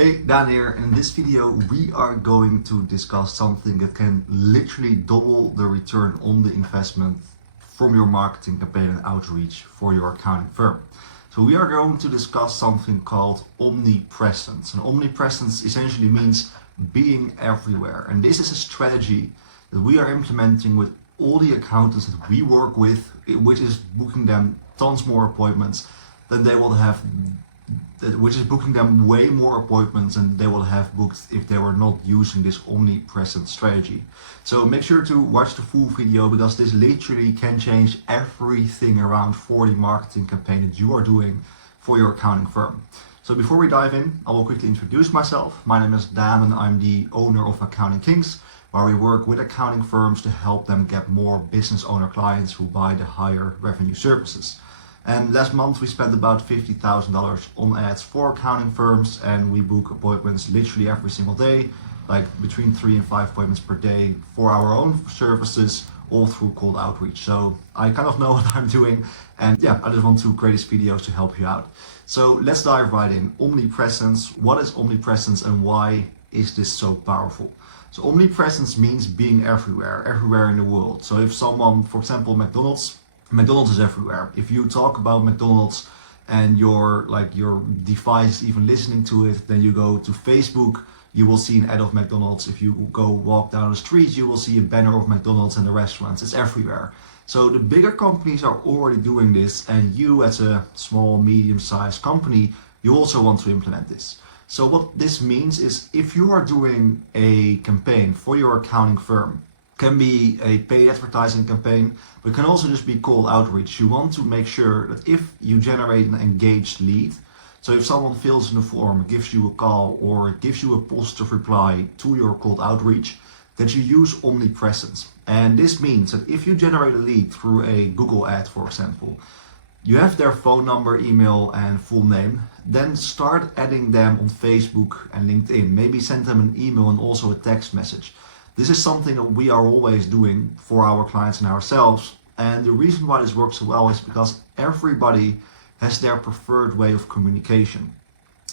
Hey, Dan here, and in this video we are going to discuss something that can literally double the return on the investment from your marketing campaign and outreach for your accounting firm. So we are going to discuss something called omnipresence. And omnipresence essentially means being everywhere. And this is a strategy that we are implementing with all the accountants that we work with, which is booking them tons more appointments than they will have, which is booking them way more appointments than they will have booked if they were not using this omnipresent strategy. So make sure to watch the full video, because this literally can change everything around for the marketing campaign that you are doing for your accounting firm. So before we dive in, I will quickly introduce myself. My name is Dan and I'm the owner of Accounting Kings, where we work with accounting firms to help them get more business owner clients who buy the higher revenue services. And last month we spent about $50,000 on ads for accounting firms, and we book appointments literally every single day, like between 3 and 5 appointments per day for our own services, all through cold outreach. So I kind of know what I'm doing, and yeah, I just want to create these videos to help you out. So let's dive right in. Omnipresence. What is omnipresence and why is this so powerful? So omnipresence means being everywhere in the world. So if someone, for example, McDonald's is everywhere. If you talk about McDonald's and your device is even listening to it, then you go to Facebook, you will see an ad of McDonald's. If you go walk down the street, you will see a banner of McDonald's and the restaurants. It's everywhere. So the bigger companies are already doing this, and you as a small, medium-sized company, you also want to implement this. So what this means is, if you are doing a campaign for your accounting firm, can be a paid advertising campaign, but can also just be cold outreach. You want to make sure that if you generate an engaged lead, so if someone fills in the form, gives you a call, or gives you a positive reply to your cold outreach, that you use omnipresence. And this means that if you generate a lead through a Google ad, for example, you have their phone number, email, and full name, then start adding them on Facebook and LinkedIn. Maybe send them an email and also a text message. This is something that we are always doing for our clients and ourselves. And the reason why this works so well is because everybody has their preferred way of communication.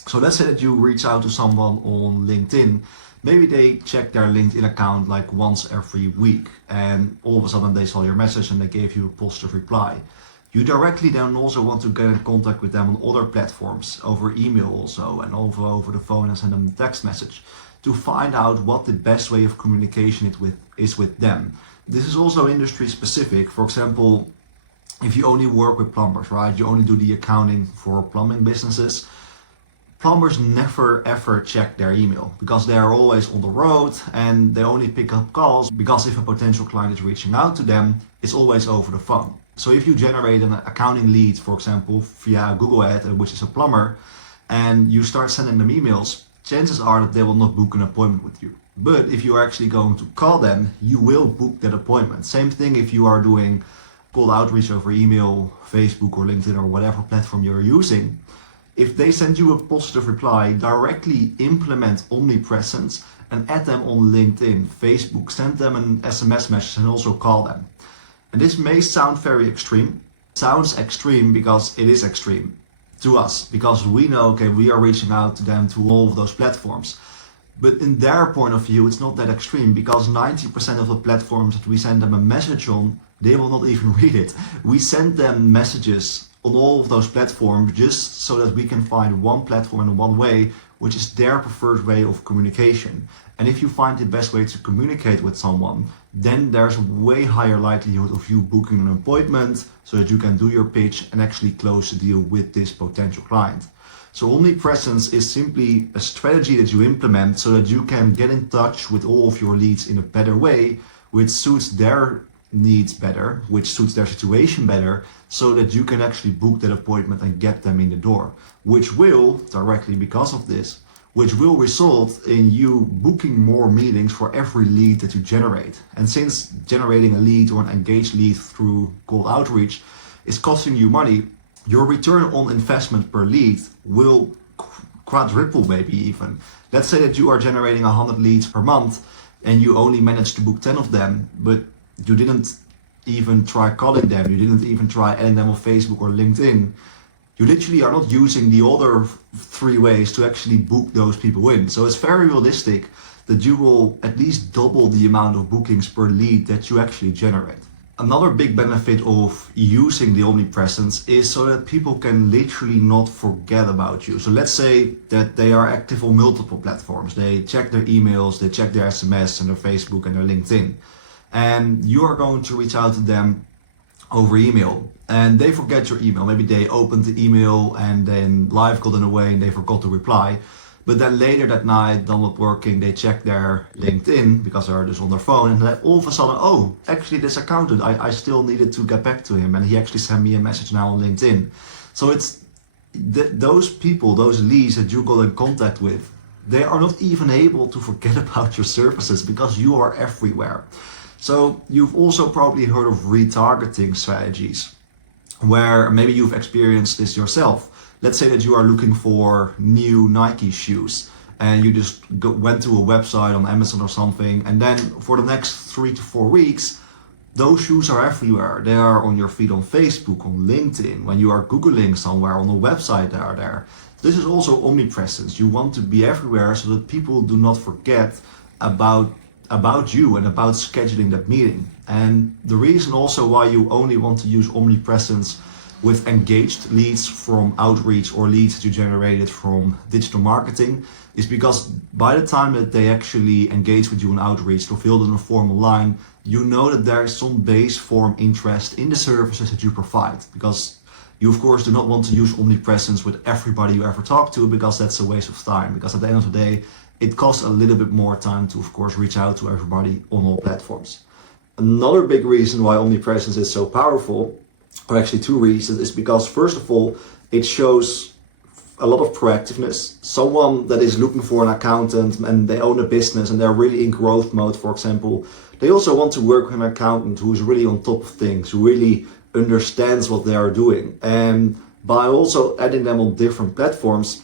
So let's say that you reach out to someone on LinkedIn. Maybe they check their LinkedIn account like once every week, and all of a sudden they saw your message and they gave you a positive reply. You directly then also want to get in contact with them on other platforms, over email also, and over the phone, and send them a text message, to find out what the best way of communication is with them. This is also industry specific. For example, if you only work with plumbers, right? You only do the accounting for plumbing businesses. Plumbers never ever check their email, because they are always on the road and they only pick up calls because if a potential client is reaching out to them, it's always over the phone. So if you generate an accounting lead, for example, via a Google ad, which is a plumber, and you start sending them emails, chances are that they will not book an appointment with you. But if you are actually going to call them, you will book that appointment. Same thing if you are doing cold outreach over email, Facebook or LinkedIn or whatever platform you're using. If they send you a positive reply, directly implement omnipresence and add them on LinkedIn, Facebook, send them an SMS message and also call them. And this may sound very extreme. It sounds extreme because it is extreme to us, because we know, okay, we are reaching out to them to all of those platforms. But in their point of view, it's not that extreme, because 90% of the platforms that we send them a message on, they will not even read it. We send them messages on all of those platforms just so that we can find one platform and one way, which is their preferred way of communication. And if you find the best way to communicate with someone, then there's a way higher likelihood of you booking an appointment so that you can do your pitch and actually close the deal with this potential client. So omnipresence is simply a strategy that you implement so that you can get in touch with all of your leads in a better way, which suits their needs better, which suits their situation better, so that you can actually book that appointment and get them in the door, which will, directly because of this, which will result in you booking more meetings for every lead that you generate. And since generating a lead or an engaged lead through cold outreach is costing you money, your return on investment per lead will quadruple, maybe even. Let's say that you are generating 100 leads per month and you only managed to book 10 of them, but you didn't even try calling them, you didn't even try adding them on Facebook or LinkedIn. you literally are not using the other 3 ways to actually book those people in. So it's very realistic that you will at least double the amount of bookings per lead that you actually generate. Another big benefit of using the Omnipresence is so that people can literally not forget about you. So let's say that they are active on multiple platforms. They check their emails, they check their SMS and their Facebook and their LinkedIn. And you are going to reach out to them over email and they forget your email. Maybe they opened the email and then life got in the way and they forgot to reply. But then later that night, done not working, they check their LinkedIn because they're just on their phone, and then all of a sudden, oh, actually this accountant, I still needed to get back to him, and he actually sent me a message now on LinkedIn. So it's those people, those leads that you got in contact with, they are not even able to forget about your services because you are everywhere. So you've also probably heard of retargeting strategies, where maybe you've experienced this yourself. Let's say that you are looking for new Nike shoes and you just went to a website on Amazon or something, and then for the next 3 to 4 weeks, those shoes are everywhere. They are on your feed on Facebook, on LinkedIn. When you are Googling somewhere on a website, they are there. This is also omnipresence. You want to be everywhere so that people do not forget about you and about scheduling that meeting. And the reason also why you only want to use omnipresence with engaged leads from outreach or leads that you generated from digital marketing is because by the time that they actually engage with you in outreach or filled in a form online, you know that there is some base form interest in the services that you provide, because you of course do not want to use omnipresence with everybody you ever talk to, because that's a waste of time, because at the end of the day it costs a little bit more time to of course reach out to everybody on all platforms. Another big reason why omnipresence is so powerful, or actually 2 reasons, is because first of all, it shows a lot of proactiveness. Someone that is looking for an accountant and they own a business and they're really in growth mode, for example, they also want to work with an accountant who is really on top of things, who really understands what they are doing. And by also adding them on different platforms,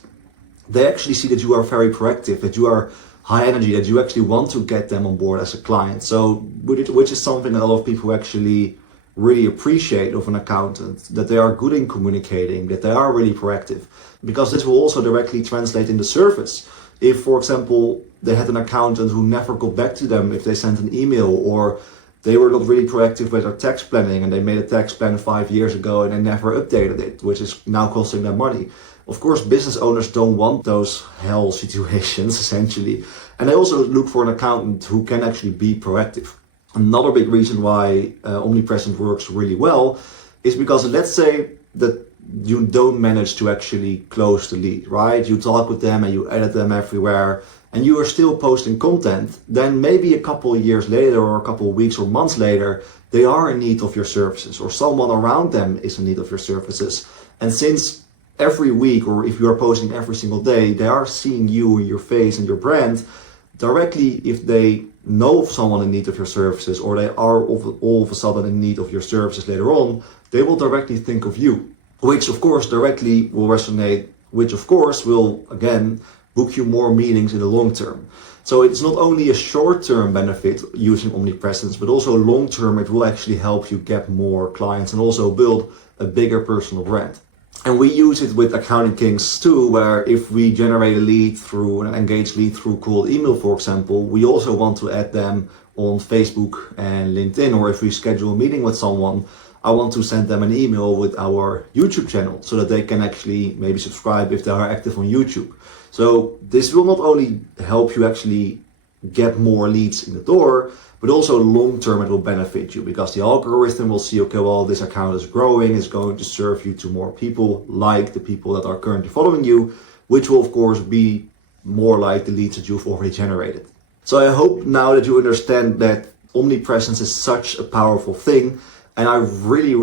they actually see that you are very proactive, that you are high energy, that you actually want to get them on board as a client. So, which is something that a lot of people actually really appreciate of an accountant, that they are good in communicating, that they are really proactive, because this will also directly translate in the service. If, for example, they had an accountant who never got back to them if they sent an email, or they were not really proactive with their tax planning and they made a tax plan 5 years ago and they never updated it, which is now costing them money. Of course, business owners don't want those hell situations, essentially. And they also look for an accountant who can actually be proactive. Another big reason why Omnipresence works really well is because let's say that you don't manage to actually close the lead, right? You talk with them and you edit them everywhere and you are still posting content. Then maybe a couple of years later or a couple of weeks or months later, they are in need of your services, or someone around them is in need of your services. And since every week, or if you are posting every single day, they are seeing you and your face and your brand directly. If they know of someone in need of your services, or they are all of a sudden in need of your services later on, they will directly think of you, which of course directly will resonate, which of course will again book you more meetings in the long term. So it's not only a short-term benefit using Omnipresence, but also long-term it will actually help you get more clients and also build a bigger personal brand. And we use it with Accounting Kings too, where if we generate a lead through an engaged lead through cold email, for example, we also want to add them on Facebook and LinkedIn. Or if we schedule a meeting with someone, I want to send them an email with our YouTube channel so that they can actually maybe subscribe if they are active on YouTube. So this will not only help you actually get more leads in the door, but also long term it will benefit you, because the algorithm will see, okay, well, this account is growing, is going to serve you to more people, like the people that are currently following you, which will of course be more like the leads that you've already generated. So I hope now that you understand that omnipresence is such a powerful thing, and I really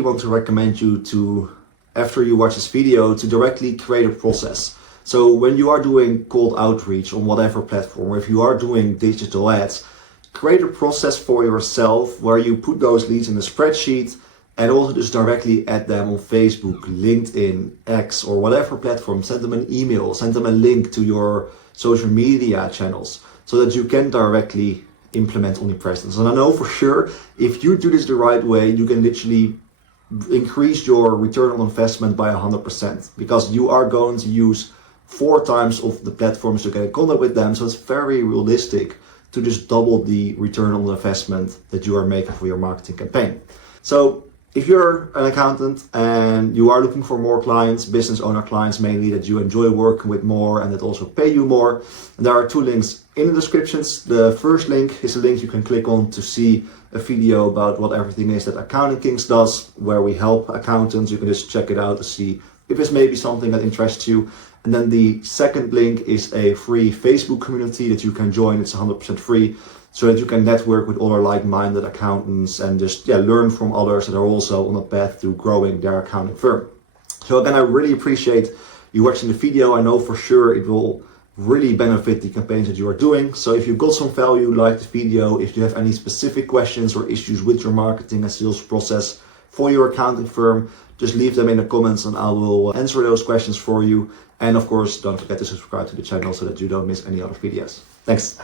want to recommend you to, after you watch this video, to directly create a process. So when you are doing cold outreach on whatever platform, or if you are doing digital ads, create a process for yourself where you put those leads in a spreadsheet and also just directly add them on Facebook, LinkedIn, X, or whatever platform. Send them an email, send them a link to your social media channels so that you can directly implement Omnipresence. And I know for sure, if you do this the right way, you can literally increase your return on investment by 100%, because you are going to use 4 times of the platforms to get in contact with them. So it's very realistic to just double the return on investment that you are making for your marketing campaign. So if you're an accountant and you are looking for more clients, business owner clients mainly, that you enjoy working with more and that also pay you more, there are 2 links in the descriptions. The first link is a link you can click on to see a video about what everything is that Accounting Kings does, where we help accountants. You can just check it out to see if it's maybe something that interests you. And then the second link is a free Facebook community that you can join. It's 100% free, so that you can network with other like-minded accountants and just learn from others that are also on a path to growing their accounting firm. So again, I really appreciate you watching the video. I know for sure it will really benefit the campaigns that you are doing. So if you got some value, like this video. If you have any specific questions or issues with your marketing and sales process for your accounting firm, just leave them in the comments and I will answer those questions for you. And of course, don't forget to subscribe to the channel so that you don't miss any other videos. Thanks.